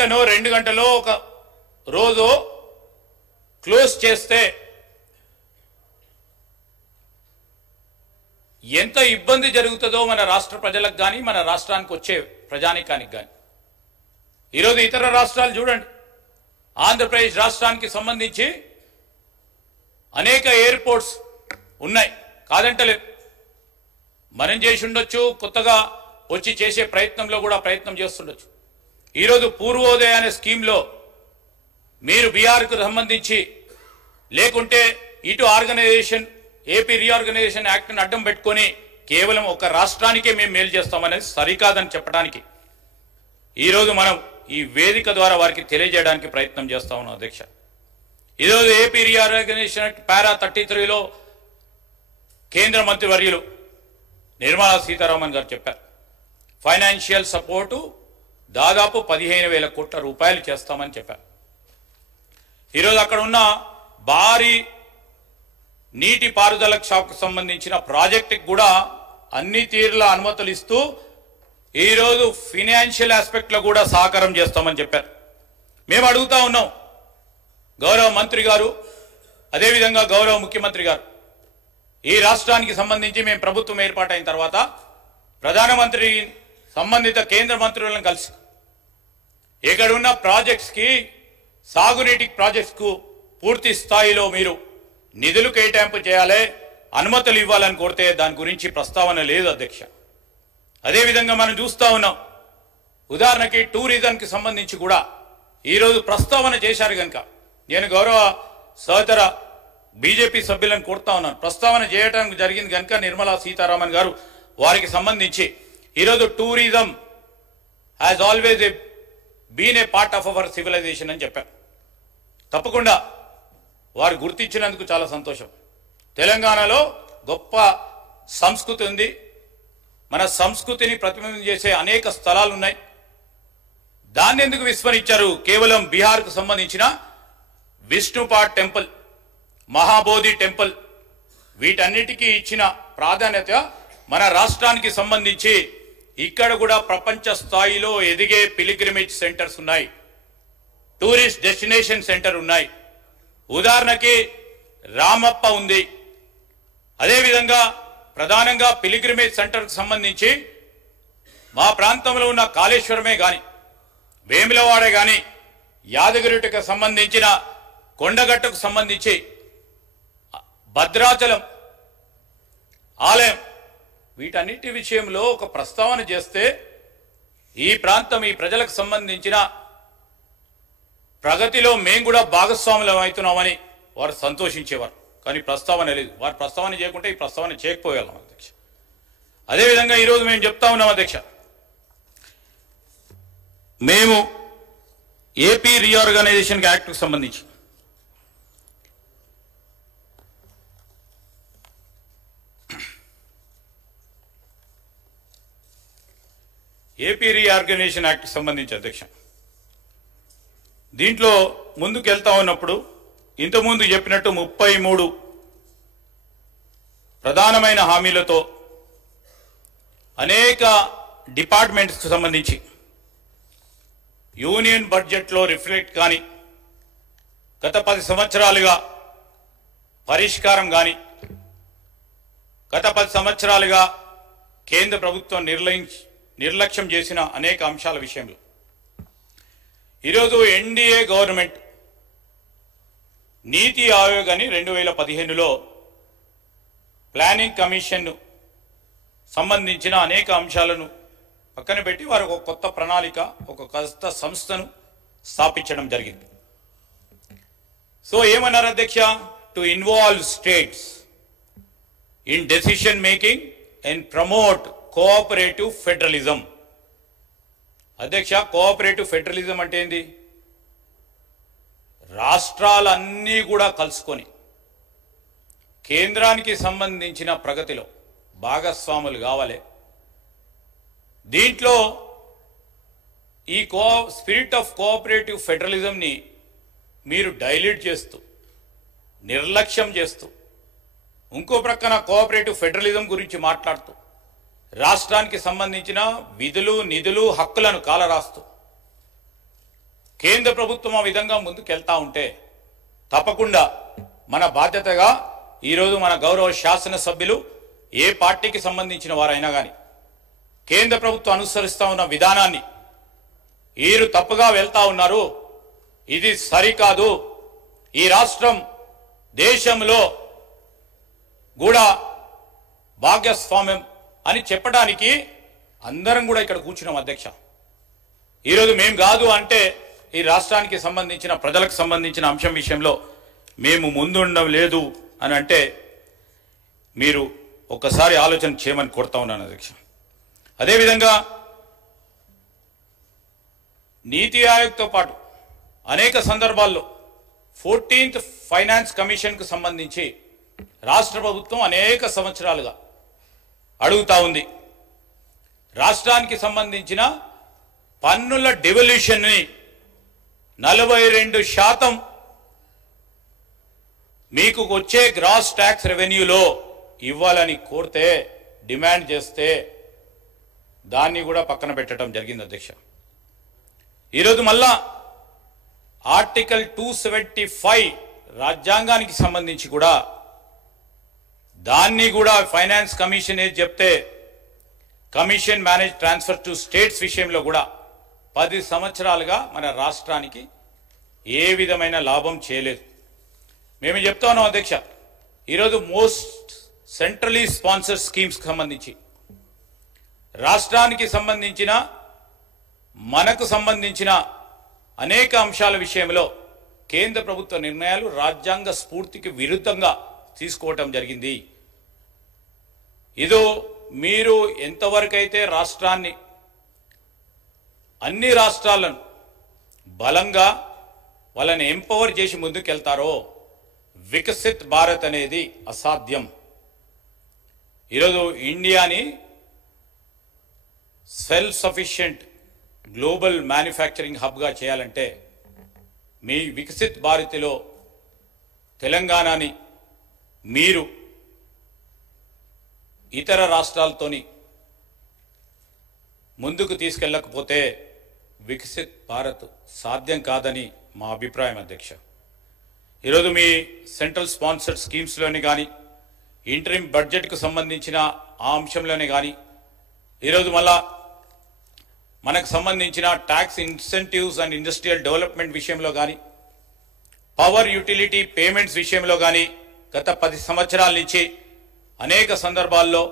గంటనో 2 గంటలో ఒక రోజు క్లోజ్ చేస్తే ఎంత ఇబ్బంది జరుగుతుందో మన రాష్ట్ర ప్రజలకు కానీ మన రాష్ట్రానికి వచ్చే ప్రజానికానికి కానీ. ఈరోజు ఇతర రాష్ట్రాలు చూడండి, ఆంధ్రప్రదేశ్ రాష్ట్రానికి సంబంధించి అనేక ఎయిర్పోర్ట్స్ ఉన్నాయి, కాదంటలేదు. మనం చేసి ఉండొచ్చు, కొత్తగా వచ్చి చేసే ప్రయత్నంలో కూడా ప్రయత్నం చేస్తుండొచ్చు. ఈరోజు పూర్వోదయ అనే స్కీమ్లో మీరు బీఆర్కు సంబంధించి లేకుంటే ఇటు ఆర్గనైజేషన్ ఏపీ రీఆర్గనైజేషన్ యాక్ట్ని అడ్డం పెట్టుకొని కేవలం ఒక రాష్ట్రానికే మేము మేలు చేస్తామనేది సరికాదని చెప్పడానికి ఈరోజు మనం ఈ వేదిక ద్వారా వారికి తెలియజేయడానికి ప్రయత్నం చేస్తా ఉన్నాం అధ్యక్ష. ఈరోజు ఏపీ రీఆర్గనైజేషన్ యాక్ట్ పారా 33లో కేంద్ర మంత్రివర్యులు నిర్మలా సీతారామన్ గారు చెప్పారు, ఫైనాన్షియల్ సపోర్టు దాదాపు 15,000 కోట్ల రూపాయలు చేస్తామని చెప్పారు. ఈరోజు అక్కడ ఉన్న భారీ నీటి పారుదల శాఖకు సంబంధించిన ప్రాజెక్టుకి కూడా అన్ని తీరుల అనుమతులు ఇస్తూ ఈరోజు ఫైనాన్షియల్ ఆస్పెక్ట్లో కూడా సహకారం చేస్తామని చెప్పారు. మేము అడుగుతా ఉన్నాం, గౌరవ మంత్రి గారు అదేవిధంగా గౌరవ ముఖ్యమంత్రి గారు, ఈ రాష్ట్రానికి సంబంధించి మేము ప్రభుత్వం ఏర్పాటైన తర్వాత ప్రధానమంత్రి సంబంధిత కేంద్ర మంత్రులను కలిసి ఇక్కడున్న ప్రాజెక్ట్స్కి సాగునీటి ప్రాజెక్ట్స్కు పూర్తి స్థాయిలో మీరు నిధులు కేటాయింపు చేయాలి, అనుమతులు ఇవ్వాలని కోరితే దాని గురించి ప్రస్తావన లేదు అధ్యక్ష. అదేవిధంగా మనం చూస్తూ ఉన్నాం, ఉదాహరణకి టూరిజంకి సంబంధించి కూడా ఈరోజు ప్రస్తావన చేశారు కనుక నేను గౌరవ సహచర బీజేపీ సభ్యులను కోరుతా ఉన్నాను, ప్రస్తావన చేయడానికి జరిగింది కనుక నిర్మలా సీతారామన్ గారు వారికి సంబంధించి ఈరోజు tourism has always been a part of our civilization అని చెప్పారు. తప్పకుండా వారు గుర్తించినందుకు చాలా సంతోషం. తెలంగాణలో గొప్ప సంస్కృతి ఉంది, మన సంస్కృతిని ప్రతిబింబం చేసే అనేక స్థలాలు ఉన్నాయి. దాన్ని ఎందుకు విస్మరించారు? కేవలం బీహార్కు సంబంధించిన విష్ణుపాట్ టెంపుల్, మహాబోధి టెంపుల్, వీటన్నిటికీ ఇచ్చిన ప్రాధాన్యత మన రాష్ట్రానికి సంబంధించి ఇక్కడ కూడా ప్రపంచ స్థాయిలో ఎదిగే పిలిగ్రిమేజ్ సెంటర్స్ ఉన్నాయి, టూరిస్ట్ డెస్టినేషన్ సెంటర్ ఉన్నాయి. ఉదాహరణకి రామప్ప ఉంది. అదేవిధంగా ప్రధానంగా పిలిగ్రిమేజ్ సెంటర్కి సంబంధించి మా ప్రాంతంలో ఉన్న కాళేశ్వరమే కానీ, వేములవాడ కానీ, యాదగిరిగుట్టకు సంబంధించిన కొండగట్టుకు సంబంధించి భద్రాచలం ఆలయం, వీటన్నిటి విషయంలో ఒక ప్రస్తావన చేస్తే ఈ ప్రాంతం ఈ ప్రజలకు సంబంధించిన ప్రగతిలో మేము కూడా భాగస్వాములం అవుతున్నామని వారు సంతోషించేవారు. కానీ ప్రస్తావన లేదు. వారు ప్రస్తావన చేయకుంటే ఈ ప్రస్తావన చేయకపోగలం అధ్యక్ష. అదేవిధంగా ఈరోజు మేము చెప్తా ఉన్నాం అధ్యక్ష, మేము ఏపీ రీఆర్గనైజేషన్ యాక్ట్కు సంబంధించి ఏపీ రీఆర్గనైజేషన్ యాక్ట్కి సంబంధించి అధ్యక్ష, దీంట్లో ముందుకు వెళ్తా ఉన్నప్పుడు ఇంతకుముందు చెప్పినట్టు 33 ప్రధానమైన హామీలతో అనేక డిపార్ట్మెంట్స్కి సంబంధించి యూనియన్ బడ్జెట్లో రిఫ్లెక్ట్ కానీ, గత 10 సంవత్సరాలుగా పరిష్కారం కానీ, గత 10 సంవత్సరాలుగా కేంద్ర ప్రభుత్వం నిర్లక్ష్యం చేసిన అనేక అంశాల విషయంలో ఈరోజు ఎన్డీఏ గవర్నమెంట్ నీతి ఆయోగ్ అని 2015లో ప్లానింగ్ కమిషన్ సంబంధించిన అనేక అంశాలను పక్కన పెట్టి వారు ఒక కొత్త ప్రణాళిక, ఒక కొత్త సంస్థను స్థాపించడం జరిగింది. సో ఏమన్నారు అధ్యక్ష? To involve states in decision making and promote cooperative federalism. అధ్యక్ష, కోఆపరేటివ్ ఫెడరలిజం అంటే ఏంది? రాష్ట్రాలన్నీ కూడా కలుసుకొని కేంద్రానికి సంబంధించిన ప్రగతిలో భాగస్వాములు కావాలి. దీంట్లో ఈ స్పిరిట్ ఆఫ్ కోఆపరేటివ్ ఫెడరలిజంని మీరు డైల్యూట్ చేస్తూ, నిర్లక్ష్యం చేస్తూ, ఇంకో ప్రక్కన కోఆపరేటివ్ ఫెడరలిజం గురించి మాట్లాడుతూ రాష్ట్రానికి సంబంధించిన విధులు, నిధులు, హక్కులను కాలరాస్తూ కేంద్ర ప్రభుత్వం ఆ విధంగా ముందుకెళ్తా ఉంటే తప్పకుండా మన బాధ్యతగా ఈరోజు మన గౌరవ శాసనసభ్యులు ఏ పార్టీకి సంబంధించిన వారైనా కానీ కేంద్ర ప్రభుత్వం అనుసరిస్తా ఉన్న విధానాన్ని వీరు తప్పుగా వెళ్తా ఉన్నారు, ఇది సరికాదు, ఈ రాష్ట్రం దేశంలో కూడా భాగస్వామ్యం అని చెప్పడానికి అందరం కూడా ఇక్కడ కూర్చున్నాం అధ్యక్ష. ఈరోజు మేం కాదు అంటే ఈ రాష్ట్రానికి సంబంధించిన ప్రజలకు సంబంధించిన అంశం విషయంలో మేము ముందుండడం లేదు అని అంటే మీరు ఒక్కసారి ఆలోచన చేయమని కోరుతా ఉన్నాను అధ్యక్ష. అదేవిధంగా నీతి ఆయోగ్తో పాటు అనేక సందర్భాల్లో 14th ఫైనాన్స్ కమిషన్కు సంబంధించి రాష్ట్ర ప్రభుత్వం అనేక సంవత్సరాలుగా అడుగుతా ఉంది. రాష్ట్రానికి సంబంధించిన పన్నుల డివల్యూషన్ని 42% మీకు వచ్చే గ్రాస్ ట్యాక్స్ రెవెన్యూలో ఇవ్వాలని కోరితే డిమాండ్ చేస్తే దాన్ని కూడా పక్కన పెట్టడం జరిగింది అధ్యక్ష. ఈరోజు మళ్ళా ఆర్టికల్ 275 రాజ్యాంగానికి సంబంధించి కూడా దాన్ని కూడా ఫైనాన్స్ కమిషన్ ఏది చెప్తే commission manage transfer to states విషయంలో కూడా 10 సంవత్సరాలుగా మన రాష్ట్రానికి ఏ విధమైన లాభం చేయలేదు. మేము చెప్తా ఉన్నాం అధ్యక్ష, ఈరోజు మోస్ట్ సెంట్రలీ స్పాన్సర్డ్ స్కీమ్స్కి సంబంధించి రాష్ట్రానికి సంబంధించిన మనకు సంబంధించిన అనేక అంశాల విషయంలో కేంద్ర ప్రభుత్వ నిర్ణయాలు రాజ్యాంగ స్ఫూర్తికి విరుద్ధంగా తీసుకోవటం జరిగింది. ఇదో మీరు ఎంతవరకైతే రాష్ట్రాన్ని అన్ని రాష్ట్రాలను బలంగా వాళ్ళని ఎంపవర్ చేసి ముందుకెళ్తారో వికసిత్ భారత్ అనేది అసాధ్యం. ఈరోజు ఇండియాని సెల్ఫ్ సఫిషియెంట్ గ్లోబల్ మ్యానుఫ్యాక్చరింగ్ హబ్గా చేయాలంటే మీ వికసిత్ భారత్లో తెలంగాణని మీరు ఇతర రాష్ట్రాలతోని ముందుకు తీసుకెళ్ళకపోతే వికసిత్ భారత్ సాధ్యం కాదని మా అభిప్రాయం అధ్యక్ష. ఈరోజు మీ సెంట్రల్ స్పాన్సర్డ్ స్కీమ్స్లోని కానీ ఇంటరిమ్ బడ్జెట్కు సంబంధించిన ఆ అంశంలోనే కానీ ఈరోజు మళ్ళా మనకు సంబంధించిన tax incentives and industrial development విషయంలో కానీ పవర్ యూటిలిటీ పేమెంట్స్ విషయంలో కానీ గత 10 సంవత్సరాల నుంచి అనేక సందర్భాల్లో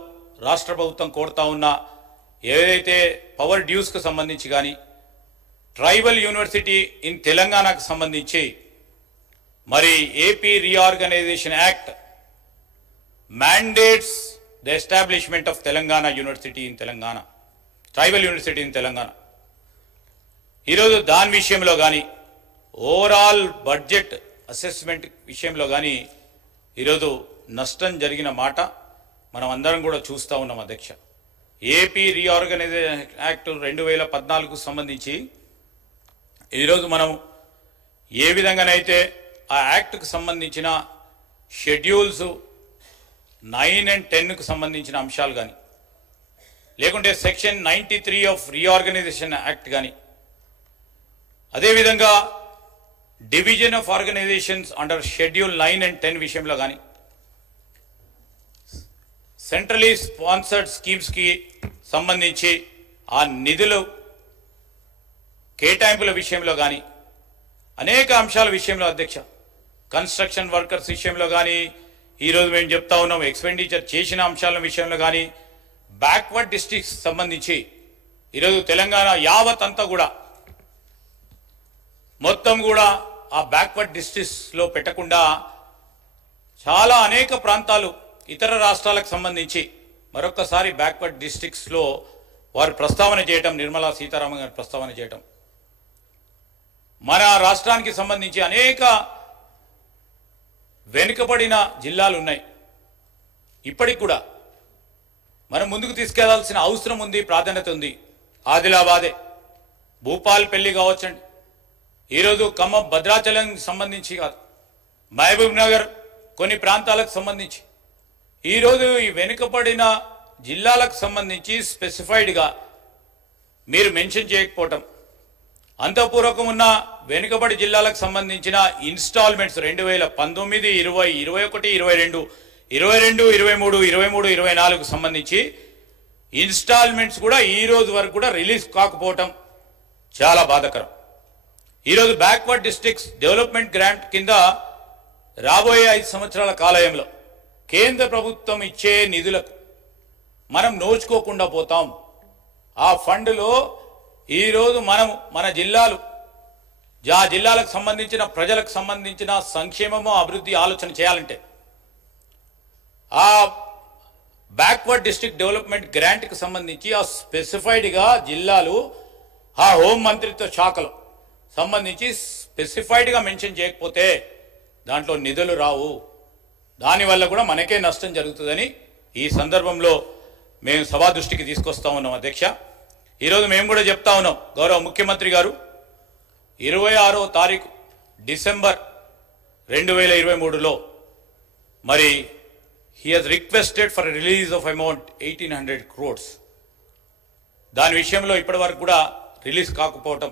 రాష్ట్ర ప్రభుత్వం కోరుతా ఉన్న ఏదైతే పవర్ డ్యూస్కు సంబంధించి కానీ ట్రైబల్ యూనివర్సిటీ ఇన్ తెలంగాణకు సంబంధించి మరి AP reorganisation act mandates the establishment of Telangana University in Telangana, Tribal University in Telangana. ఈరోజు దాని విషయంలో కానీ ఓవరాల్ బడ్జెట్ అసెస్మెంట్ విషయంలో కానీ ఈరోజు నష్టం జరిగిన మాట మనం అందరం కూడా చూస్తూ ఉన్నాం అధ్యక్ష. ఏపీ రీఆర్గనైజేషన్ యాక్ట్ 2014కు సంబంధించి ఈరోజు మనం ఏ విధంగానైతే ఆ యాక్ట్కు సంబంధించిన షెడ్యూల్స్ 9 and 10కు సంబంధించిన అంశాలు కానీ లేకుంటే సెక్షన్ 93 ఆఫ్ రీఆర్గనైజేషన్ యాక్ట్ కానీ అదేవిధంగా division of organisations under schedule 9 and 10 విషయంలో కానీ సెంట్రలీ స్పాన్సర్డ్ స్కీమ్స్కి సంబంధించి ఆ నిధులు కేటాయింపుల విషయంలో కానీ అనేక అంశాల విషయంలో అధ్యక్ష కన్స్ట్రక్షన్ వర్కర్స్ విషయంలో కానీ ఈరోజు మేము చెప్తా ఉన్నాం ఎక్స్పెండిచర్ చేసిన అంశాల విషయంలో కానీ బ్యాక్వర్డ్ డిస్ట్రిక్ట్స్ సంబంధించి ఈరోజు తెలంగాణ యావత్ అంతా కూడా మొత్తం కూడా ఆ బ్యాక్వర్డ్ డిస్ట్రిక్ట్స్లో పెట్టకుండా చాలా అనేక ప్రాంతాలు ఇతర రాష్ట్రాలకు సంబంధించి మరొకసారి బ్యాక్వర్డ్ డిస్ట్రిక్ట్స్లో వారు ప్రస్తావన చేయటం, నిర్మలా సీతారామన్ గారు ప్రస్తావన చేయటం, మన రాష్ట్రానికి సంబంధించి అనేక వెనుకబడిన జిల్లాలు ఉన్నాయి. ఇప్పటికి కూడా మనం ముందుకు తీసుకెళ్లాల్సిన అవసరం ఉంది, ప్రాధాన్యత ఉంది. ఆదిలాబాదే, భూపాల్పల్లి కావచ్చండి, ఈరోజు ఖమ్మం భద్రాచలం సంబంధించి కాదు, మహబూబ్ నగర్ కొన్ని ప్రాంతాలకు సంబంధించి ఈరోజు ఈ వెనుకబడిన జిల్లాలకు సంబంధించి స్పెసిఫైడ్గా మీరు మెన్షన్ చేయకపోవటం, అంతఃపూర్వకం ఉన్న వెనుకబడి జిల్లాలకు సంబంధించిన ఇన్స్టాల్మెంట్స్ 2019, 20, 21, 22, 22, 23, 23, 24 సంబంధించి ఇన్స్టాల్మెంట్స్ కూడా ఈ రోజు వరకు కూడా రిలీజ్ కాకపోవటం చాలా బాధాకరం. ఈరోజు బ్యాక్వర్డ్ డిస్ట్రిక్ట్స్ డెవలప్మెంట్ గ్రాంట్ కింద రాబోయే 5 సంవత్సరాల కాలంలో కేంద్ర ప్రభుత్వం ఇచ్చే నిధులకు మనం నోచుకోకుండా పోతాం. ఆ ఫండ్లో ఈరోజు మనం మన జిల్లాలకు సంబంధించిన ప్రజలకు సంబంధించిన సంక్షేమము అభివృద్ధి ఆలోచన చేయాలంటే ఆ బ్యాక్వర్డ్ డిస్ట్రిక్ట్ డెవలప్మెంట్ గ్రాంట్కి సంబంధించి ఆ స్పెసిఫైడ్గా జిల్లాలు ఆ హోం మంత్రిత్వ శాఖలో సంబంధించి స్పెసిఫైడ్గా మెన్షన్ చేయకపోతే దాంట్లో నిధులు రావు. దానివల్ల కూడా మనకే నష్టం జరుగుతుందని ఈ సందర్భంలో మేము సభా దృష్టికి తీసుకొస్తా ఉన్నాం. అధ్యక్ష, ఈరోజు మేము కూడా చెప్తా ఉన్నాం, గౌరవ ముఖ్యమంత్రి గారు 26వ తారీఖు డిసెంబర్ 2023లో మరి he has requested for a release of amount 1800 crores. దాని విషయంలో ఇప్పటి వరకు కూడా రిలీజ్ కాకపోవటం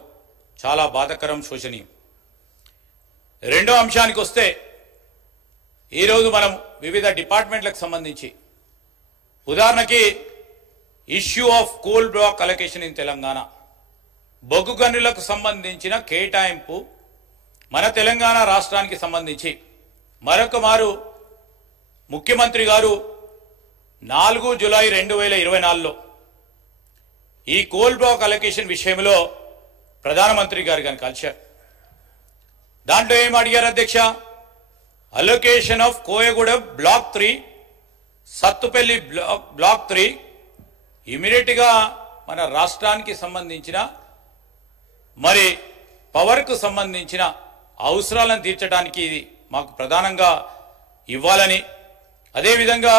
చాలా బాధాకరం, శోచనీయం. రెండో అంశానికి వస్తే ఈరోజు మనం వివిధ డిపార్ట్మెంట్లకు సంబంధించి ఉదాహరణకి issue of coal block allocation in Telangana, బొగ్గు గనులకు సంబంధించిన కేటాయింపు మన తెలంగాణ రాష్ట్రానికి సంబంధించి మరొక మారు ముఖ్యమంత్రి గారు 4 జూలై 2024లో ఈ కోల్ బ్లాక్ అలొకేషన్ విషయంలో ప్రధానమంత్రి గారు కానీ కలిశారు. దాంట్లో ఏం అడిగారు అధ్యక్ష? Allocation of Koyagudem block 3, Sathupalli block 3 ఇమీడియట్గా మన రాష్ట్రానికి సంబంధించిన మరి పవర్కు సంబంధించిన అవసరాలను తీర్చడానికి ఇది మాకు ప్రధానంగా ఇవ్వాలని, అదేవిధంగా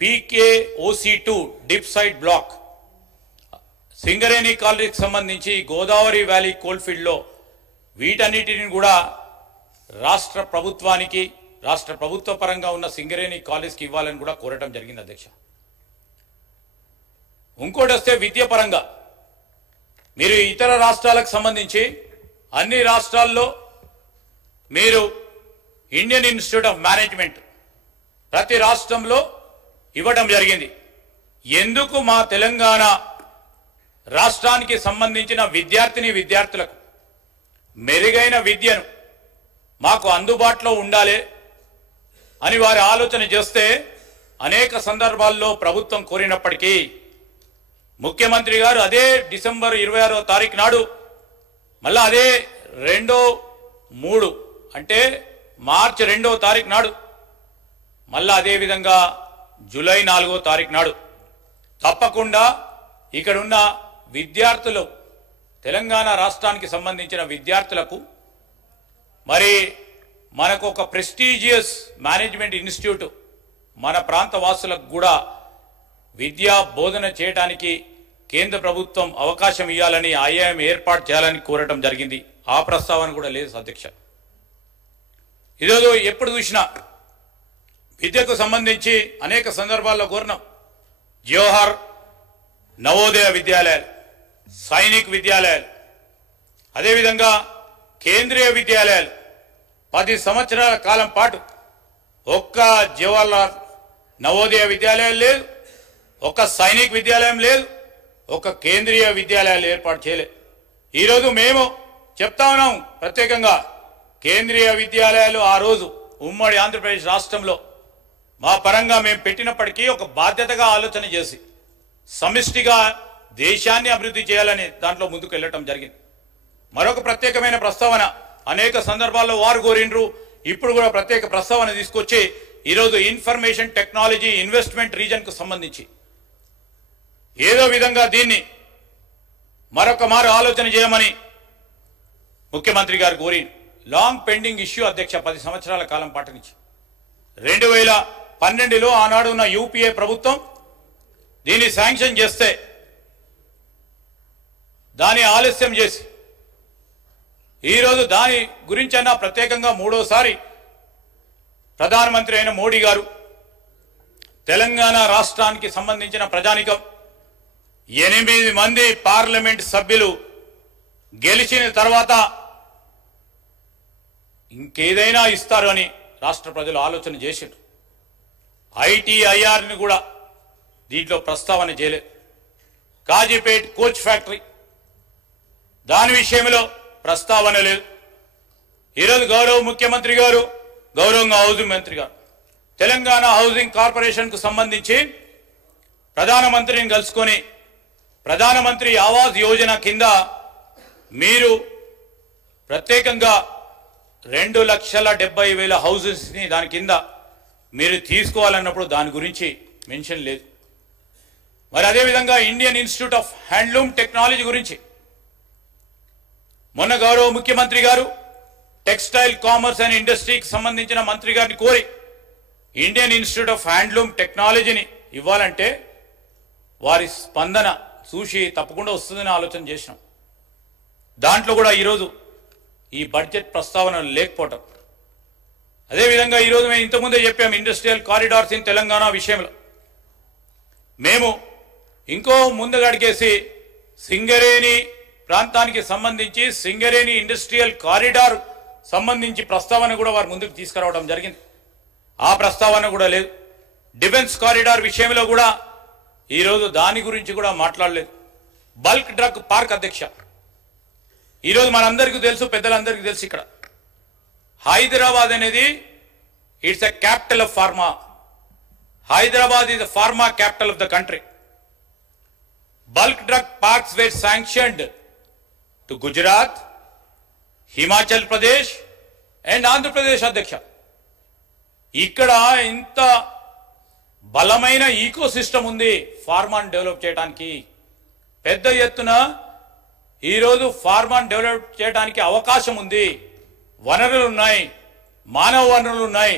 PKOC2 dip side black Singareni కాలనీకి సంబంధించి గోదావరి వ్యాలీ కోల్ఫీల్డ్లో వీటన్నిటిని కూడా రాష్ట్ర ప్రభుత్వానికి రాష్ట్ర ప్రభుత్వ పరంగా ఉన్న సింగరేణి కాలేజ్కి ఇవ్వాలని కూడా కోరటం జరిగింది అధ్యక్ష. ఇంకోటి వస్తే విద్య పరంగా మీరు ఇతర రాష్ట్రాలకు సంబంధించి అన్ని రాష్ట్రాల్లో మీరు ఇండియన్ ఇన్స్టిట్యూట్ ఆఫ్ మేనేజ్మెంట్ ప్రతి రాష్ట్రంలో ఇవ్వడం జరిగింది. ఎందుకు మా తెలంగాణ రాష్ట్రానికి సంబంధించిన విద్యార్థులకు మెరుగైన విద్యను మాకు అందుబాటులో ఉండాలి అని వారి ఆలోచన చేస్తే అనేక సందర్భాల్లో ప్రభుత్వం కోరినప్పటికీ ముఖ్యమంత్రి గారు అదే డిసెంబర్ 26వ తారీఖు నాడు మళ్ళా అదే 2-3 అంటే మార్చి 2వ తారీఖు నాడు మళ్ళా అదేవిధంగా జూలై 4వ తారీఖు నాడు తప్పకుండా ఇక్కడున్న విద్యార్థులు తెలంగాణ రాష్ట్రానికి సంబంధించిన విద్యార్థులకు మరి మనకు ఒక ప్రెస్టీజియస్ మేనేజ్మెంట్ ఇన్స్టిట్యూట్ మన ప్రాంత వాసులకు కూడా విద్యా బోధన చేయడానికి కేంద్ర ప్రభుత్వం అవకాశం ఇవ్వాలని IIM ఏర్పాటు చేయాలని కోరటం జరిగింది. ఆ ప్రస్తావన కూడా లేదు అధ్యక్ష. ఈరోజు ఎప్పుడు చూసినా విద్యకు సంబంధించి అనేక సందర్భాల్లో కోరినాం. జవహర్ నవోదయ విద్యాలయాలు, సైనిక్ విద్యాలయాలు, అదేవిధంగా కేంద్రీయ విద్యాలయాలు 10 సంవత్సరాల కాలం పాటు ఒక్క జవహర్లాల్ నవోదయ విద్యాలయం లేదు, ఒక సైనిక్ విద్యాలయం లేదు, ఒక కేంద్రీయ విద్యాలయాలు ఏర్పాటు చేయలేదు. ఈరోజు మేము చెప్తా ఉన్నాం ప్రత్యేకంగా కేంద్రీయ విద్యాలయాలు ఆ రోజు ఉమ్మడి ఆంధ్రప్రదేశ్ రాష్ట్రంలో మా పరంగా మేము పెట్టినప్పటికీ ఒక బాధ్యతగా ఆలోచన చేసి సమిష్టిగా దేశాన్ని అభివృద్ధి చేయాలని దాంట్లో ముందుకు వెళ్ళటం జరిగింది. మరొక ప్రత్యేకమైన ప్రస్తావన అనేక సందర్భాల్లో వారు కోరిండ్రు. ఇప్పుడు కూడా ప్రత్యేక ప్రస్తావన తీసుకొచ్చి ఈరోజు ఇన్ఫర్మేషన్ టెక్నాలజీ ఇన్వెస్ట్మెంట్ రీజన్కు సంబంధించి ఏదో విధంగా దీన్ని మరొక మారు ఆలోచన చేయమని ముఖ్యమంత్రి గారు కోరి లాంగ్ పెండింగ్ ఇష్యూ అధ్యక్ష 10 సంవత్సరాల కాలం పాటు నుంచి 2012లో ఆనాడు ఉన్న UPA ప్రభుత్వం దీన్ని శాంక్షన్ చేస్తే దాన్ని ఆలస్యం చేసి ఈరోజు దాని గురించైనా ప్రత్యేకంగా 3వసారి ప్రధానమంత్రి అయిన మోడీ గారు తెలంగాణ రాష్ట్రానికి సంబంధించిన ప్రజానికం 8 మంది పార్లమెంట్ సభ్యులు గెలిచిన తర్వాత ఇంకేదైనా ఇస్తారు అని రాష్ట్ర ప్రజలు ఆలోచన చేశారు. ఐటీఐఆర్ని కూడా దీంట్లో ప్రస్తావన చేయలేదు. కాజీపేట్ కోచ్ ఫ్యాక్టరీ దాని విషయంలో ప్రస్తావన లేదు. ఈరోజు గౌరవ ముఖ్యమంత్రి గారు, గౌరవంగా హౌసింగ్ మంత్రి గారు తెలంగాణ హౌసింగ్ కార్పొరేషన్కు సంబంధించి ప్రధానమంత్రిని కలుసుకొని ప్రధానమంత్రి ఆవాస్ యోజన కింద మీరు ప్రత్యేకంగా 2,70,000 హౌసెస్ని దాని కింద మీరు తీసుకోవాలన్నప్పుడు దాని గురించి మెన్షన్ లేదు. మరి అదేవిధంగా Indian institute of handloom technology గురించి మొన్న గౌరవ ముఖ్యమంత్రి గారు టెక్స్టైల్ కామర్స్ అండ్ ఇండస్ట్రీకి సంబంధించిన మంత్రి గారిని కోరి ఇండియన్ ఇన్స్టిట్యూట్ ఆఫ్ హ్యాండ్లూమ్ టెక్నాలజీని ఇవ్వాలంటే వారి స్పందన చూసి తప్పకుండా వస్తుందని ఆలోచన చేసినాం. దాంట్లో కూడా ఈరోజు ఈ బడ్జెట్ ప్రస్తావన లేకపోవటం. అదేవిధంగా ఈరోజు మేము ఇంతకుముందే చెప్పాము ఇండస్ట్రియల్ కారిడార్స్ ఇన్ తెలంగాణ విషయంలో మేము ఇంకో ముందుగడిగేసి సింగరేణి ప్రాంతానికి సంబంధించి సింగరేణి ఇండస్ట్రియల్ కారిడార్ సంబంధించి ప్రస్తావన కూడా వారి ముందుకు తీసుకురావడం జరిగింది. ఆ ప్రస్తావన కూడా లేదు. డిఫెన్స్ కారిడార్ విషయంలో కూడా ఈరోజు దాని గురించి కూడా మాట్లాడలేదు. బల్క్ డ్రగ్ పార్క్ అధ్యక్ష, ఈరోజు మనందరికీ తెలుసు, పెద్దలందరికీ తెలుసు, ఇక్కడ హైదరాబాద్ అనేది it's a capital of pharma. Hyderabad is the pharma capital of the country. Bulk drug parks were sanctioned to Gujarat, Himachal Pradesh and Andhra Pradesh అధ్యక్ష. ఇక్కడ ఇంత బలమైన ఈకో సిస్టమ్ ఉంది ఫార్మాను డెవలప్ చేయడానికి. పెద్ద ఎత్తున ఈరోజు ఫార్మాను డెవలప్ చేయడానికి అవకాశం ఉంది. వనరులు ఉన్నాయి, మానవ వనరులు ఉన్నాయి.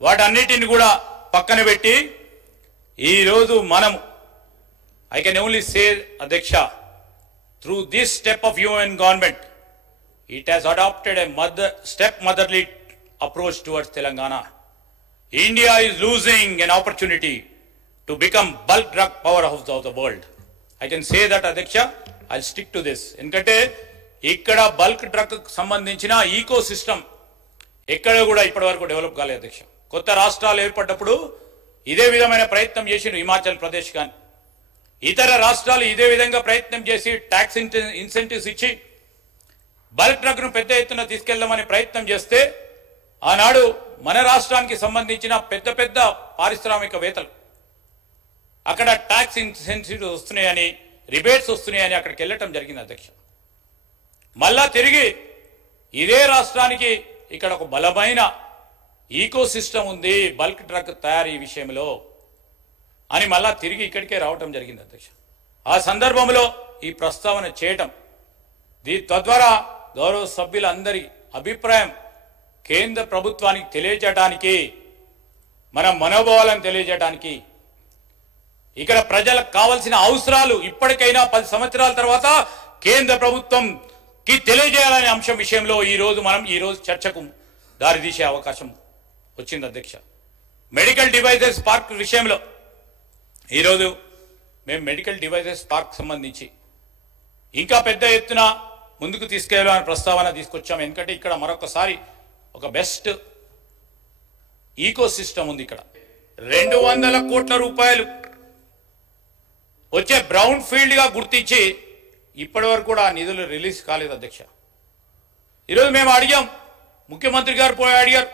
వాటన్నిటిని కూడా పక్కన పెట్టి ఈరోజు మనము ఐ కెన్ ఓన్లీ సే అధ్యక్ష, through this step of UN government it has adopted a motherly approach towards Telangana. India is losing an opportunity to become bulk drug power house of the world. I can say that అధ్యక్ష, I stick to this. ఎందుకంటే ఇక్కడ bulk drug సంబంధించిన ecosystem ఎక్కడ కూడా ఇప్పటి వరకు develop కాలేదు అధ్యక్ష. కొత్త రాష్ట్రాలు ఏర్పడ్డప్పుడు ఇదే విధమైన ప్రయత్నం చేసి హిమాచల్ ప్రదేశ్ కానీ ఇతర రాష్ట్రాలు ఇదే విధంగా ప్రయత్నం చేసి ట్యాక్స్ ఇన్సెంటివ్స్ ఇచ్చి బల్క్ డ్రగ్ను పెద్ద ఎత్తున తీసుకెళ్దామని ప్రయత్నం చేస్తే ఆనాడు మన రాష్ట్రానికి సంబంధించిన పెద్ద పెద్ద పారిశ్రామికవేత్తలు అక్కడ ట్యాక్స్ ఇన్సెంటివ్స్ వస్తున్నాయని, రిబేట్స్ వస్తున్నాయని అక్కడికి వెళ్ళటం జరిగింది అధ్యక్ష. మళ్ళా తిరిగి ఇదే రాష్ట్రానికి ఇక్కడ ఒక బలమైన ఈకో సిస్టమ్ ఉంది బల్క్ డ్రగ్ తయారీ విషయంలో అని మళ్ళా తిరిగి ఇక్కడికే రావటం జరిగింది అధ్యక్ష. ఆ సందర్భంలో ఈ ప్రస్తావన చేయటం తద్వారా గౌరవ సభ్యులందరి అభిప్రాయం కేంద్ర ప్రభుత్వానికి తెలియజేయడానికి, మన మనోభావాలను తెలియజేయడానికి, ఇక్కడ ప్రజలకు కావాల్సిన అవసరాలు ఇప్పటికైనా 10 సంవత్సరాల తర్వాత కేంద్ర ప్రభుత్వంకి తెలియజేయాలనే అంశం విషయంలో మనం ఈరోజు చర్చకు దారితీసే అవకాశం వచ్చింది అధ్యక్ష. మెడికల్ డివైజెస్ పార్క్ విషయంలో ఈరోజు మేము మెడికల్ డివైజెస్ పార్క్ సంబంధించి ఇంకా పెద్ద ఎత్తున ముందుకు తీసుకెళ్లాలని ప్రస్తావన తీసుకొచ్చాము. ఎందుకంటే ఇక్కడ మరొకసారి ఒక బెస్ట్ ఈకో సిస్టమ్ ఉంది. ఇక్కడ 200 కోట్ల రూపాయలు వచ్చే బ్రౌన్ ఫీల్డ్ గా గుర్తించి ఇప్పటి వరకు కూడా నిధులు రిలీజ్ కాలేదు అధ్యక్ష. ఈరోజు మేము అడిగాం, ముఖ్యమంత్రి గారు పోయి అడిగారు,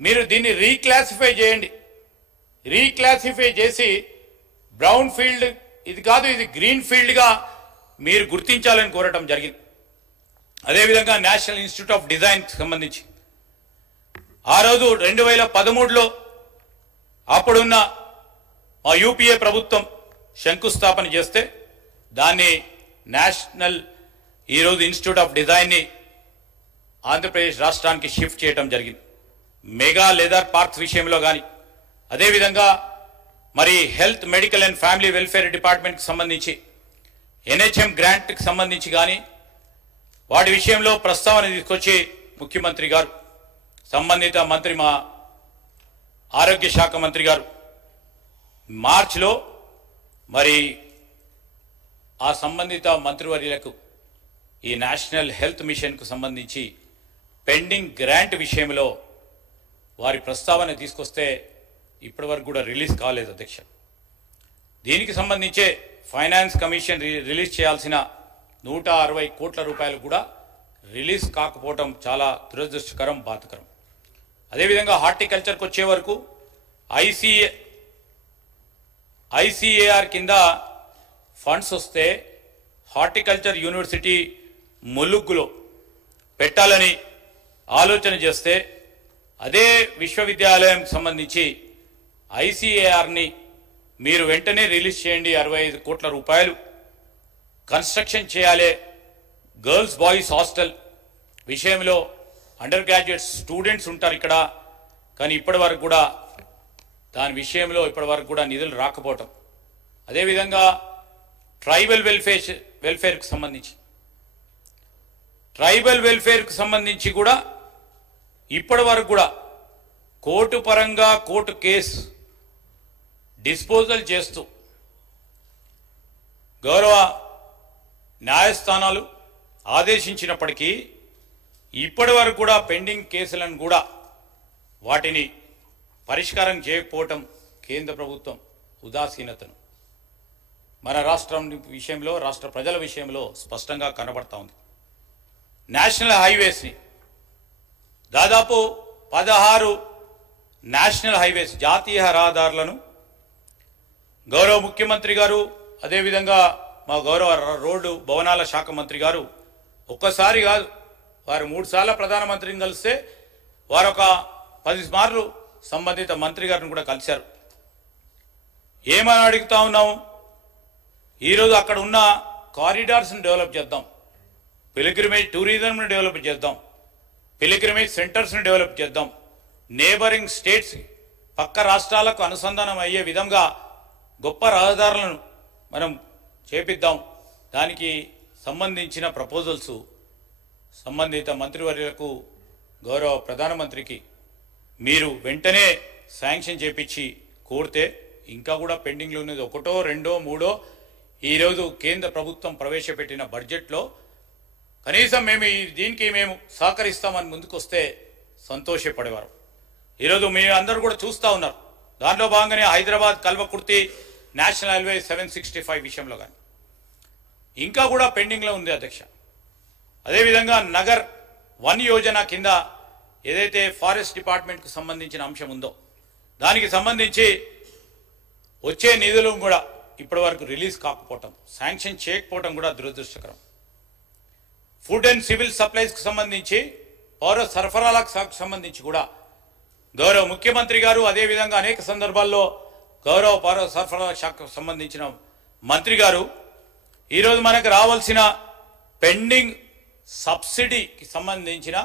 మీరు దీన్ని రీక్లాసిఫై చేయండి, రీక్లాసిఫై చేసి బ్రౌన్ ఫీల్డ్ ఇది కాదు ఇది గ్రీన్ ఫీల్డ్గా మీరు గుర్తించాలని కోరటం జరిగింది. అదేవిధంగా నేషనల్ ఇన్స్టిట్యూట్ ఆఫ్ డిజైన్కి సంబంధించి ఆ రోజు 2013లో అప్పుడున్న మా యూపీఏ ప్రభుత్వం శంకుస్థాపన చేస్తే దాన్ని నేషనల్ ఈరోజు ఇన్స్టిట్యూట్ ఆఫ్ డిజైన్ని ఆంధ్రప్రదేశ్ రాష్ట్రానికి షిఫ్ట్ చేయడం జరిగింది. మెగా లెదర్ పార్క్స్ విషయంలో కానీ అదేవిధంగా మరి health medical and family welfare డిపార్ట్మెంట్కి సంబంధించి ఎన్హెచ్ఎం గ్రాంట్కి సంబంధించి కానీ వాటి విషయంలో ప్రస్తావన తీసుకొచ్చి ముఖ్యమంత్రి గారు సంబంధిత మంత్రి మా ఆరోగ్య శాఖ మంత్రి గారు మార్చిలో మరి ఆ సంబంధిత మంత్రివర్యులకు ఈ నేషనల్ హెల్త్ మిషన్కు సంబంధించి పెండింగ్ గ్రాంట్ విషయంలో వారి ప్రస్తావన తీసుకొస్తే ఇప్పటివరకు కూడా రిలీజ్ కాలేదు అధ్యక్ష. దీనికి సంబంధించే ఫైనాన్స్ కమిషన్ రిలీజ్ చేయాల్సిన 160 కోట్ల రూపాయలు కూడా రిలీజ్ కాకపోవటం చాలా దురదృష్టకరం, బాధకరం. అదేవిధంగా హార్టికల్చర్కి వచ్చే వరకు ఐసీఏఆర్ కింద ఫండ్స్ వస్తే హార్టికల్చర్ యూనివర్సిటీ ములుగులో పెట్టాలని ఆలోచన చేస్తే అదే విశ్వవిద్యాలయం సంబంధించి ఐసీఏఆర్ని మీరు వెంటనే రిలీజ్ చేయండి, 65 కోట్ల రూపాయలు కన్స్ట్రక్షన్ చేయాలి. గర్ల్స్ బాయ్స్ హాస్టల్ విషయంలో అండర్ గ్రాడ్యుయేట్ స్టూడెంట్స్ ఉంటారు ఇక్కడ, కానీ ఇప్పటి వరకు కూడా దాని విషయంలో ఇప్పటివరకు కూడా నిధులు రాకపోవటం. అదేవిధంగా ట్రైబల్ వెల్ఫేర్కి సంబంధించి కూడా ఇప్పటి వరకు కూడా కోర్టు పరంగా కోర్టు కేసు డిస్పోజల్ చేస్తూ గౌరవ న్యాయస్థానాలు ఆదేశించినప్పటికీ ఇప్పటి వరకు కూడా పెండింగ్ కేసులను కూడా వాటిని పరిష్కారం చేయకపోవటం కేంద్ర ప్రభుత్వం ఉదాసీనతను మన రాష్ట్రం విషయంలో, రాష్ట్ర ప్రజల విషయంలో స్పష్టంగా కనబడతా ఉంది. నేషనల్ హైవేస్ని దాదాపు 16 నేషనల్ హైవేస్ జాతీయ రహదారులను గౌరవ ముఖ్యమంత్రి గారు, అదేవిధంగా మా గౌరవ రోడ్డు భవనాల శాఖ మంత్రి గారు ఒక్కసారి కాదు, వారు 3 సార్లు ప్రధానమంత్రిని కలిస్తే వారు ఒక 10 మార్లు సంబంధిత మంత్రి గారిని కూడా కలిశారు. ఏమని అడుగుతా ఉన్నాము, ఈరోజు అక్కడ ఉన్న కారిడార్స్ని డెవలప్ చేద్దాం, పిలిగ్రిమేజ్ టూరిజంని డెవలప్ చేద్దాం, పిలిగ్రిమేజ్ సెంటర్స్ని డెవలప్ చేద్దాం, నేబరింగ్ స్టేట్స్ పక్క రాష్ట్రాలకు అనుసంధానం అయ్యే విధంగా గొప్ప రహదారులను మనం చేపిద్దాం. దానికి సంబంధించిన ప్రపోజల్స్ సంబంధిత మంత్రివర్యులకు, గౌరవ ప్రధానమంత్రికి మీరు వెంటనే శాంక్షన్ చేపించి కోరితే ఇంకా కూడా పెండింగ్లో ఉన్నది 1, 2, 3 ఈరోజు కేంద్ర ప్రభుత్వం ప్రవేశపెట్టిన బడ్జెట్లో కనీసం దీనికి మేము సహకరిస్తామని ముందుకొస్తే సంతోషపడేవారు. ఈరోజు మీ అందరూ కూడా చూస్తూ ఉన్నారు. దాంట్లో భాగంగానే హైదరాబాద్ కల్వకుర్తి నేషనల్ హైవే 765 విషయంలో కానీ ఇంకా కూడా పెండింగ్లో ఉంది అధ్యక్ష. అదేవిధంగా నగర్ 1 యోజన కింద ఏదైతే ఫారెస్ట్ డిపార్ట్మెంట్కు సంబంధించిన అంశం ఉందో దానికి సంబంధించి వచ్చే నిధులు కూడా ఇప్పటి వరకు రిలీజ్ కాకపోవటం, శాంక్షన్ చేయకపోవటం కూడా దురదృష్టకరం. ఫుడ్ అండ్ సివిల్ సప్లైస్కి సంబంధించి, పౌర సరఫరాలకు సంబంధించి కూడా గౌరవ ముఖ్యమంత్రి గారు, అదేవిధంగా అనేక సందర్భాల్లో గౌరవ పౌర సరఫరాల శాఖకు సంబంధించిన మంత్రి గారు ఈరోజు మనకు రావాల్సిన పెండింగ్ సబ్సిడీకి సంబంధించిన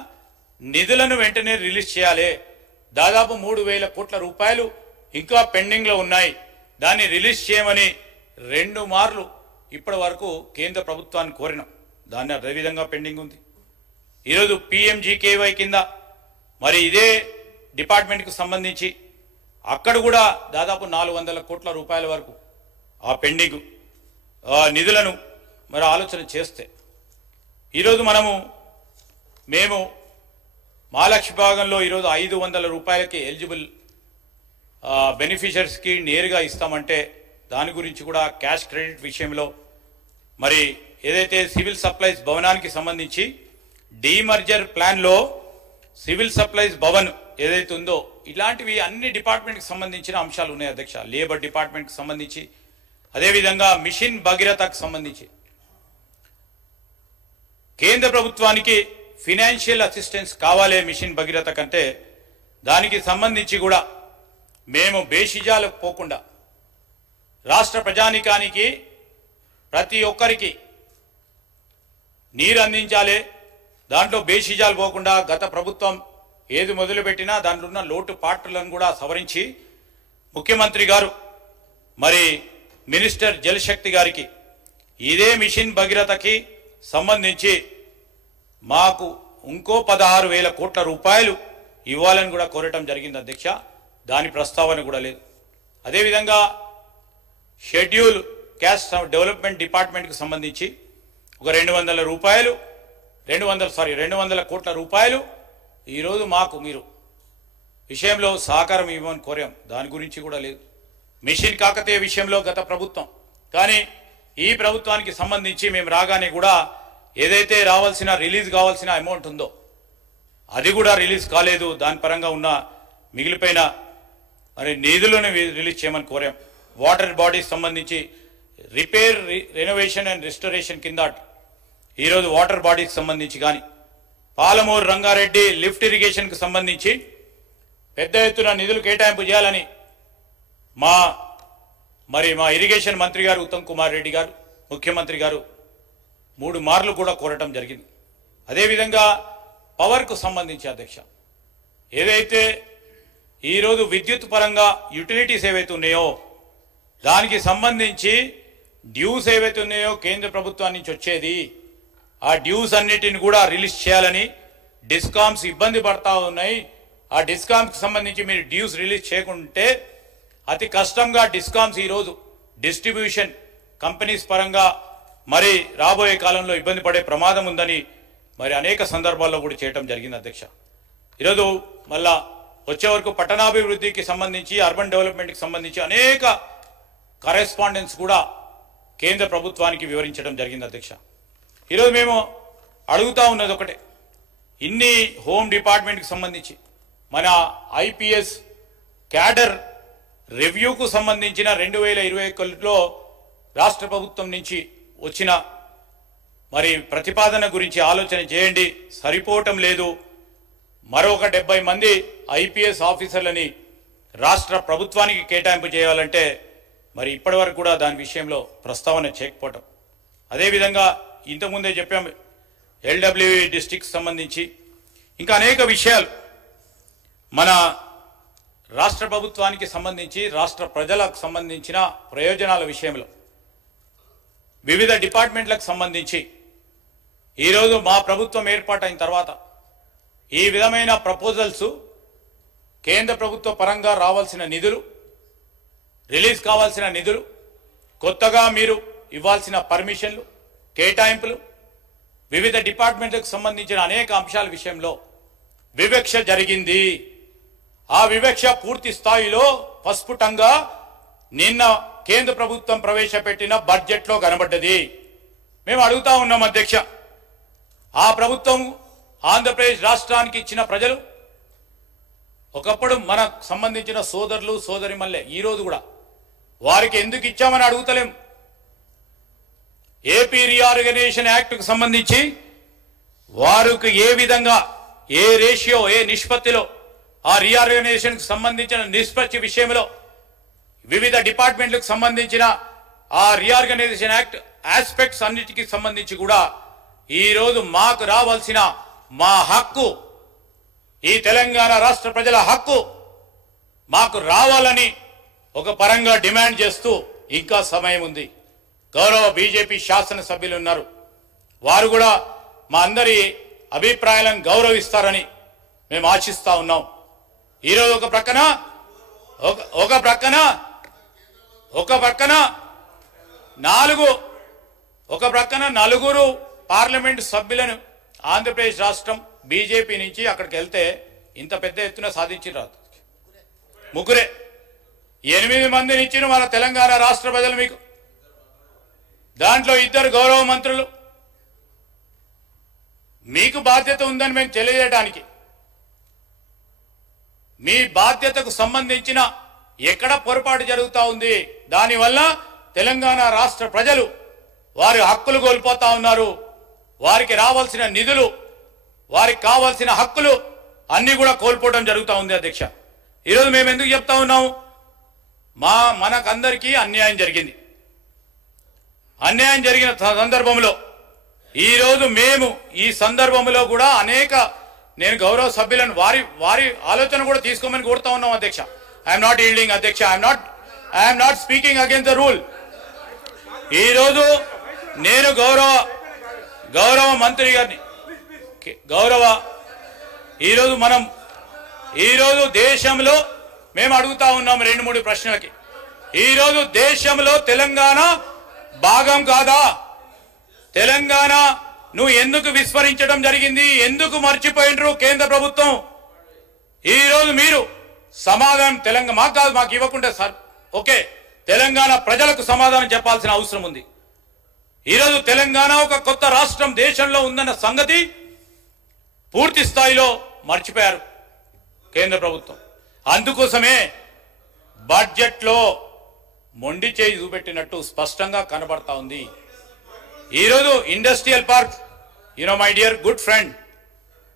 నిధులను వెంటనే రిలీజ్ చేయాలి. దాదాపు 3,000 కోట్ల రూపాయలు ఇంకా పెండింగ్లో ఉన్నాయి, దాన్ని రిలీజ్ చేయమని 2 మార్లు ఇప్పటి వరకు కేంద్ర ప్రభుత్వాన్ని కోరినాం. దాన్ని అదేవిధంగా పెండింగ్ ఉంది. ఈరోజు PMGKY కింద మరి ఇదే డిపార్ట్మెంట్కి సంబంధించి అక్కడ కూడా దాదాపు 400 కోట్ల రూపాయల వరకు ఆ పెండింగ్ నిధులను మరి ఆలోచన చేస్తే ఈరోజు మేము మహాలక్ష్మి భాగంలో ఈరోజు 500 రూపాయలకి ఎలిజిబుల్ బెనిఫిషరీస్కి నేరుగా ఇస్తామంటే దాని గురించి కూడా క్యాష్ క్రెడిట్ విషయంలో మరి ఏదైతే సివిల్ సప్లైస్ భవనానికి సంబంధించి డీమర్జర్ ప్లాన్లో సివిల్ సప్లైస్ భవన్ ఏదైతే ఉందో ఇలాంటివి అన్ని డిపార్ట్మెంట్కి సంబంధించిన అంశాలు ఉన్నాయి అధ్యక్ష. లేబర్ డిపార్ట్మెంట్కి సంబంధించి, అదేవిధంగా మిషన్ భగీరథకు సంబంధించి కేంద్ర ప్రభుత్వానికి ఫినాన్షియల్ అసిస్టెన్స్ కావాలి. మిషన్ భగీరథ కంటే దానికి సంబంధించి కూడా మేము బేషిజాలకు పోకుండా రాష్ట్ర ప్రజానికానికి ప్రతి ఒక్కరికి నీరు అందించాలి. దాంట్లో బేషిజాలు పోకుండా గత ప్రభుత్వం ఏది మొదలుపెట్టినా దాంట్లో ఉన్న లోటు పాటలను కూడా సవరించి ముఖ్యమంత్రి గారు మరి మినిస్టర్ జలశక్తి గారికి ఇదే మిషన్ భగీరథకి సంబంధించి మాకు ఇంకో 16,000 కోట్ల రూపాయలు ఇవ్వాలని కూడా కోరటం జరిగింది అధ్యక్ష. దాని ప్రస్తావన కూడా లేదు. అదేవిధంగా షెడ్యూల్ క్యాస్ట్ డెవలప్మెంట్ డిపార్ట్మెంట్కి సంబంధించి ఒక 200 రూపాయలు 200 కోట్ల రూపాయలు ఈరోజు మాకు మీరు విషయంలో సహకారం ఇవ్వమని కోరాం. దాని గురించి కూడా లేదు. మిషన్ కాకతీయ విషయంలో గత ప్రభుత్వం, కానీ ఈ ప్రభుత్వానికి సంబంధించి మేము రాగానే కూడా ఏదైతే రిలీజ్ కావాల్సిన అమౌంట్ ఉందో అది కూడా రిలీజ్ కాలేదు. దాని పరంగా ఉన్న మిగిలిపోయిన నిధులను రిలీజ్ చేయమని కోరాం. వాటర్ బాడీస్ సంబంధించి రిపేర్, రెనోవేషన్ అండ్ రెస్టోరేషన్ కింద ఈరోజు వాటర్ బాడీకి సంబంధించి కానీ, పాలమూరు రంగారెడ్డి లిఫ్ట్ ఇరిగేషన్కి సంబంధించి పెద్ద ఎత్తున నిధులు కేటాయింపు చేయాలని మా ఇరిగేషన్ మంత్రి గారు ఉత్తమ్ కుమార్ రెడ్డి గారు, ముఖ్యమంత్రి గారు 3 మార్లు కూడా కోరటం జరిగింది. అదేవిధంగా పవర్కు సంబంధించి అధ్యక్ష, ఏదైతే ఈరోజు విద్యుత్ పరంగా యుటిలిటీస్ ఏవైతే ఉన్నాయో దానికి సంబంధించి డ్యూస్ ఏవైతే ఉన్నాయో కేంద్ర ప్రభుత్వం నుంచి వచ్చేది, ఆ డ్యూస్ అన్నిటిని కూడా రిలీజ్ చేయాలని డిస్కామ్స్ ఇబ్బంది పడతా ఉన్నాయి. ఆ డిస్కామ్కి సంబంధించి మీరు డ్యూస్ రిలీజ్ చేయకుంటే అతి కష్టంగా డిస్కామ్స్ ఈరోజు డిస్ట్రిబ్యూషన్ కంపెనీస్ పరంగా రాబోయే కాలంలో ఇబ్బంది పడే ప్రమాదం ఉందని అనేక సందర్భాల్లో కూడా చేయడం జరిగింది అధ్యక్ష. ఈరోజు మళ్ళా వచ్చే వరకు పట్టణాభివృద్ధికి సంబంధించి, అర్బన్ డెవలప్మెంట్కి సంబంధించి అనేక కరెస్పాండెన్స్ కూడా కేంద్ర ప్రభుత్వానికి వివరించడం జరిగింది అధ్యక్ష. ఈరోజు మేము అడుగుతా ఉన్నది ఒకటే, ఇన్ని హోమ్ డిపార్ట్మెంట్కి సంబంధించి మన ఐపీఎస్ క్యాడర్ రివ్యూకు సంబంధించిన 2021లో రాష్ట్ర ప్రభుత్వం నుంచి వచ్చిన ప్రతిపాదన గురించి ఆలోచన చేయండి. సరిపోవటం లేదు. మరొక 70 మంది ఐపీఎస్ ఆఫీసర్లని రాష్ట్ర ప్రభుత్వానికి కేటాయింపు చేయాలంటే ఇప్పటి వరకు కూడా దాని విషయంలో ప్రస్తావన చేయకపోవటం. అదేవిధంగా ఇంతకుముందే చెప్పాము, ఎల్డబ్ల్యూఈ డిస్ట్రిక్ట్ సంబంధించి ఇంకా అనేక విషయాలు మన రాష్ట్ర ప్రభుత్వానికి సంబంధించి, రాష్ట్ర ప్రజలకు సంబంధించిన ప్రయోజనాల విషయంలో వివిధ డిపార్ట్మెంట్లకు సంబంధించి ఈరోజు మా ప్రభుత్వం ఏర్పాటైన తర్వాత ఈ విధమైన ప్రపోజల్స్, కేంద్ర ప్రభుత్వ పరంగా రావాల్సిన నిధులు, రిలీజ్ కావాల్సిన నిధులు, కొత్తగా మీరు ఇవ్వాల్సిన పర్మిషన్లు, కేటాయింపులు, వివిధ డిపార్ట్మెంట్లకు సంబంధించిన అనేక అంశాల విషయంలో వివక్ష జరిగింది. ఆ వివక్ష పూర్తి స్థాయిలో పస్ఫుటంగా నిన్న కేంద్ర ప్రభుత్వం ప్రవేశపెట్టిన బడ్జెట్లో కనబడ్డది. మేము అడుగుతా ఉన్నాం అధ్యక్ష, ఆ ప్రభుత్వం ఆంధ్రప్రదేశ్ రాష్ట్రానికి ఇచ్చిన ప్రజలు ఒకప్పుడు మనకు సంబంధించిన సోదరులు సోదరిమల్లే ఈరోజు కూడా వారికి ఎందుకు ఇచ్చామని అడుగుతలేం. ఏపీ రీఆర్గనైజేషన్ యాక్ట్కు సంబంధించి వారికి ఏ విధంగా, ఏ రేషియో, ఏ నిష్పత్తిలో ఆ రీఆర్గనైజేషన్కు సంబంధించిన నిష్పత్తి విషయంలో వివిధ డిపార్ట్మెంట్లకు సంబంధించిన ఆ రీఆర్గనైజేషన్ యాక్ట్ ఆస్పెక్ట్స్ అన్నిటికీ సంబంధించి కూడా ఈరోజు మాకు రావాల్సిన మా హక్కు, ఈ తెలంగాణ రాష్ట్ర ప్రజల హక్కు మాకు రావాలని ఒక పరంగా డిమాండ్ చేస్తూ ఇంకా సమయం ఉంది. గౌరవ బీజేపీ శాసనసభ్యులు ఉన్నారు, వారు కూడా మా అందరి అభిప్రాయాలను గౌరవిస్తారని మేము ఆశిస్తా ఉన్నాం. ఈరోజు ఒక ప్రక్కన నలుగురు పార్లమెంటు సభ్యులను ఆంధ్రప్రదేశ్ రాష్ట్రం బీజేపీ నుంచి అక్కడికి వెళ్తే ఇంత పెద్ద ఎత్తున సాధించారు. ముగ్గురే 8 మందిని ఇచ్చిన మన తెలంగాణ రాష్ట్ర ప్రజలు మీకు. దాంట్లో 2 గౌరవ మంత్రులు. మీకు బాధ్యత ఉందని మేము తెలియజేయడానికి, మీ బాధ్యతకు సంబంధించిన ఎక్కడ పొరపాటు జరుగుతూ ఉంది, దానివల్ల తెలంగాణ రాష్ట్ర ప్రజలు వారి హక్కులు కోల్పోతా ఉన్నారు. వారికి రావాల్సిన నిధులు, వారికి కావాల్సిన హక్కులు అన్ని కూడా కోల్పోవడం జరుగుతూ ఉంది అధ్యక్ష. ఈరోజు మేము ఎందుకు చెప్తా ఉన్నాము, మనకందరికీ అన్యాయం జరిగింది. అన్యాయం జరిగిన సందర్భంలో ఈరోజు మేము ఈ సందర్భంలో కూడా నేను గౌరవ సభ్యులను వారి ఆలోచన కూడా తీసుకోమని కోరుతా ఉన్నాం అధ్యక్ష. ఐఎమ్ నాట్ ఈల్డింగ్ అధ్యక్ష, I'm not speaking against the rule. ఈరోజు నేను గౌరవ మంత్రి గారిని ఈరోజు దేశంలో మేము అడుగుతా ఉన్నాం 2-3 ప్రశ్నలకి. ఈరోజు దేశంలో తెలంగాణ భాగం కాదా? తెలంగాణ నువ్వు ఎందుకు విస్మరించడం జరిగింది? ఎందుకు మర్చిపోయినరు కేంద్ర ప్రభుత్వం? ఈ రోజు మీరు సమాధానం తెలంగాణ మాకు కాదు, మాకు ఇవ్వకుండా సార్ ఓకే, తెలంగాణ ప్రజలకు సమాధానం చెప్పాల్సిన అవసరం ఉంది. ఈరోజు తెలంగాణ ఒక కొత్త రాష్ట్రం దేశంలో ఉందన్న సంగతి పూర్తి స్థాయిలో మర్చిపోయారు కేంద్ర ప్రభుత్వం. అందుకోసమే బడ్జెట్లో మొండి చేయి చూపెట్టినట్టు స్పష్టంగా కనబడతా ఉంది. ఈరోజు industrial park, my dear good friend,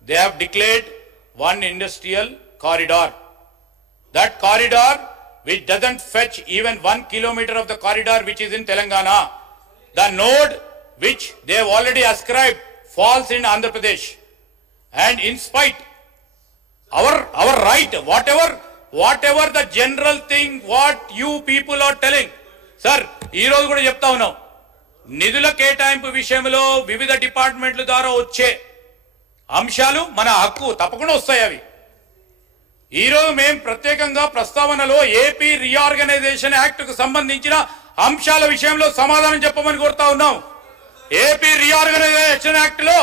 they have declared one industrial corridor. That corridor which doesn't fetch even 1 kilometer of the corridor which is in Telangana. The node which they have already ascribed falls in Andhra Pradesh. And in spite our right, whatever the general thing what you people are telling, sir, ee roju kuda chepta unnam, నిధుల కేటాయింపు విషయంలో వివిధ డిపార్ట్మెంట్ల ద్వారా వచ్చే అంశాలు మన హక్కు తప్పకుండా వస్తాయి. అవి ఈరోజు మేము ప్రత్యేకంగా ప్రస్తావనలో ఏపీ రీఆర్గనైజేషన్ యాక్ట్ కు సంబంధించిన అంశాల విషయంలో సమాధానం చెప్పమని కోరుతా ఉన్నాం. ఏపీ రీఆర్గనైజేషన్ యాక్ట్ లో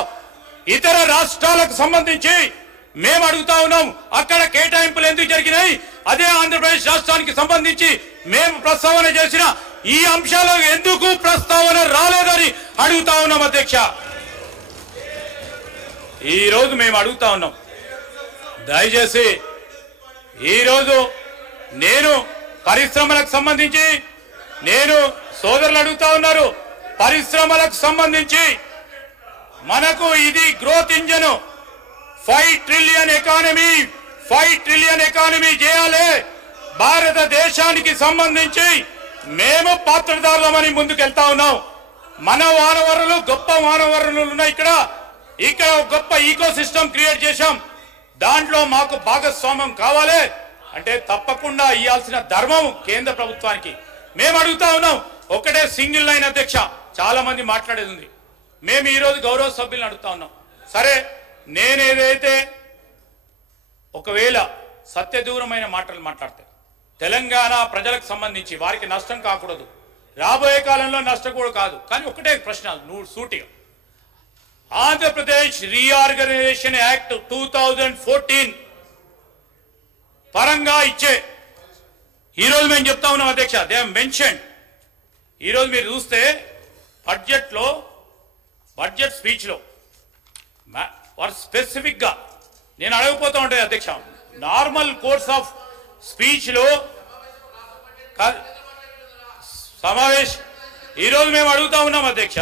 ఇతర రాష్ట్రాలకు సంబంధించి మేము అడుగుతా ఉన్నాం, అక్కడ కేటాయింపులు ఎందుకు జరిగినాయి? అదే ఆంధ్రప్రదేశ్ రాష్ట్రానికి సంబంధించి మేము ప్రస్తావన చేసిన ఈ అంశాలు ఎందుకు ప్రస్తావన రాలేదని అడుగుతా ఉన్నాం అధ్యక్ష. ఈ రోజు మేము అడుగుతా ఉన్నాం, దయచేసి ఈరోజు నేను పరిశ్రమలకు సంబంధించి నేను సోదరులు అడుగుతా ఉన్నారు, పరిశ్రమలకు సంబంధించి మనకు ఇది గ్రోత్ ఇంజన్, 5 ట్రిలియన్ ఎకానమీ చేయాలి. భారతదేశానికి సంబంధించి మేము పాత్రదారులమని ముందుకెళ్తా ఉన్నాం. మన వానవరులు గొప్ప వానవరులు ఉన్నాయి. ఇక్కడ గొప్ప ఈకో సిస్టమ్ క్రియేట్ చేశాం. దాంట్లో మాకు భాగస్వామ్యం కావాలి అంటే తప్పకుండా ఇవ్వాల్సిన ధర్మం కేంద్ర ప్రభుత్వానికి. మేము అడుగుతా ఉన్నాం, ఒకటే సింగిల్ లైన్ అధ్యక్ష, చాలా మంది మాట్లాడేది ఉంది. మేము ఈరోజు గౌరవ సభ్యులను అడుగుతా ఉన్నాం, సరే నేనేదైతే ఒకవేళ సత్యదూరమైన మాటలు మాట్లాడితే తెలంగాణ ప్రజలకు సంబంధించి వారికి నష్టం కాకూడదు, రాబోయే కాలంలో నష్టం కూడా కాదు. కానీ ఒకటే ప్రశ్న నువ్వు సూటిగా, ఆంధ్రప్రదేశ్ రీఆర్గనైజేషన్ యాక్ట్ 2014 పరంగా ఇచ్చే ఈరోజు మేము చెప్తా ఉన్నాం అధ్యక్ష, దే హావ్ మెన్షన్డ్. ఈరోజు మీరు చూస్తే బడ్జెట్ స్పీచ్ లో వారు స్పెసిఫిక్ గా నేను అడగపోతా ఉంటాయి అధ్యక్ష, నార్మల్ కోర్స్ ఆఫ్ స్పీచ్ లో సమావేశం ఈరోజు మేము అడుగుతా ఉన్నాం అధ్యక్ష.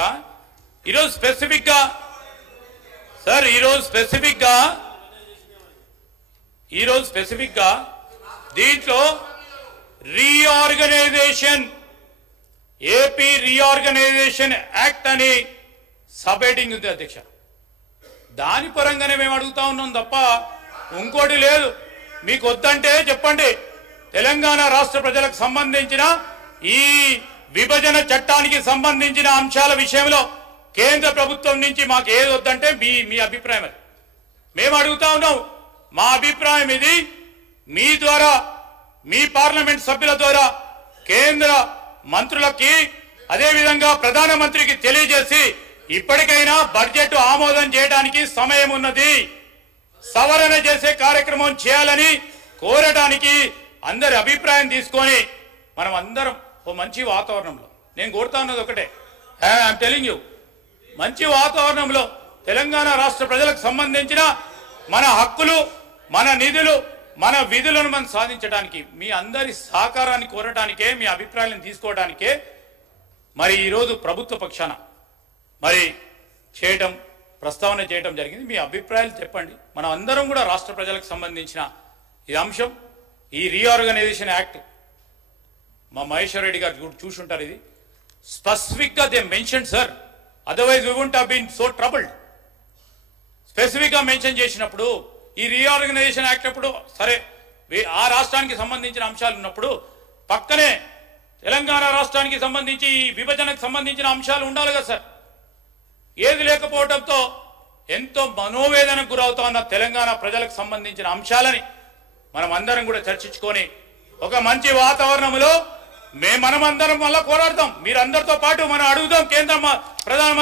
ఈరోజు స్పెసిఫిక్ గా సార్, ఈరోజు స్పెసిఫిక్ గా దీంట్లో రీఆర్గనైజేషన్, ఏపీ రీఆర్గనైజేషన్ యాక్ట్ అని సబ్ హెడ్డింగ్ ఉంది అధ్యక్ష. దాని పరంగానే మేము అడుగుతా ఉన్నాం తప్ప ఇంకోటి లేదు. మీకు వద్దంటే చెప్పండి, తెలంగాణ రాష్ట్ర ప్రజలకు సంబంధించిన ఈ విభజన చట్టానికి సంబంధించిన అంశాల విషయంలో కేంద్ర ప్రభుత్వం నుంచి మాకు ఏది వద్దంటే మీ అభిప్రాయం అది. మేము అడుగుతా ఉన్నాం, మా అభిప్రాయం ఇది. మీ ద్వారా, మీ పార్లమెంట్ సభ్యుల ద్వారా కేంద్ర మంత్రులకి అదేవిధంగా ప్రధానమంత్రికి తెలియజేసి ఇప్పటికైనా బడ్జెట్ ఆమోదం చేయడానికి సమయం ఉన్నది, సవరణ చేసే కార్యక్రమం చేయాలని కోరడానికి అందరి అభిప్రాయం తీసుకొని మనం అందరం ఓ మంచి వాతావరణంలో, నేను కోరుతా ఉన్నది ఒకటే, ఐఎమ్ టెలింగ్ యూ, మంచి వాతావరణంలో తెలంగాణ రాష్ట్ర ప్రజలకు సంబంధించిన మన హక్కులు, మన నిధులు, మన విధులను మనం సాధించడానికి మీ అందరి సహకారాన్ని కోరడానికే, మీ అభిప్రాయాలను తీసుకోవడానికే మరి ఈరోజు ప్రభుత్వ పక్షాన మరి ప్రస్తావన చేయడం జరిగింది. మీ అభిప్రాయాలు చెప్పండి. మనం అందరం కూడా రాష్ట్ర ప్రజలకు సంబంధించిన ఈ అంశం, ఈ రీఆర్గనైజేషన్ యాక్ట్ మా మహేశ్వర్ రెడ్డి గారు చూసుంటారు. ఇది స్పెసిఫిక్ గా they mention sir, otherwise we won't have been so troubled. Specific గా మెన్షన్ చేసినప్పుడు ఈ రీఆర్గనైజేషన్ యాక్ట్ అప్పుడు సరే ఆ రాష్ట్రానికి సంబంధించిన అంశాలు ఉన్నప్పుడు పక్కనే తెలంగాణ రాష్ట్రానికి సంబంధించి ఈ విభజనకు సంబంధించిన అంశాలు ఉండాలి కదా సార్. ఏది లేకపోవడంతో ఎంతో మనోవేదనకు గురవుతా ఉన్న తెలంగాణ ప్రజలకు సంబంధించిన అంశాలని మనం అందరం కూడా చర్చించుకొని ఒక మంచి వాతావరణంలో మనమందరం మళ్ళా పోరాడతాం. మీరందరితో పాటు మనం అడుగుదాం కేంద్ర ప్రధానమంత్రి